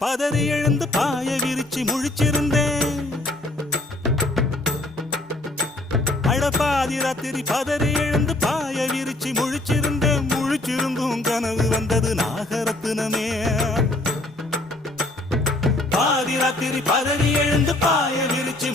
பதறி எழுந்து பாய விரிச்சு முழிச்சிருந்தேன். பாதி ராத்திரி பதறி எழுந்து பாய விரிச்சு முழிச்சிருந்தேன். முழிச்சிருந்தும் கனவு வந்தது நாகரத்தினமே. பாதி ராத்திரி பதறி எழுந்து பாய விரிச்சு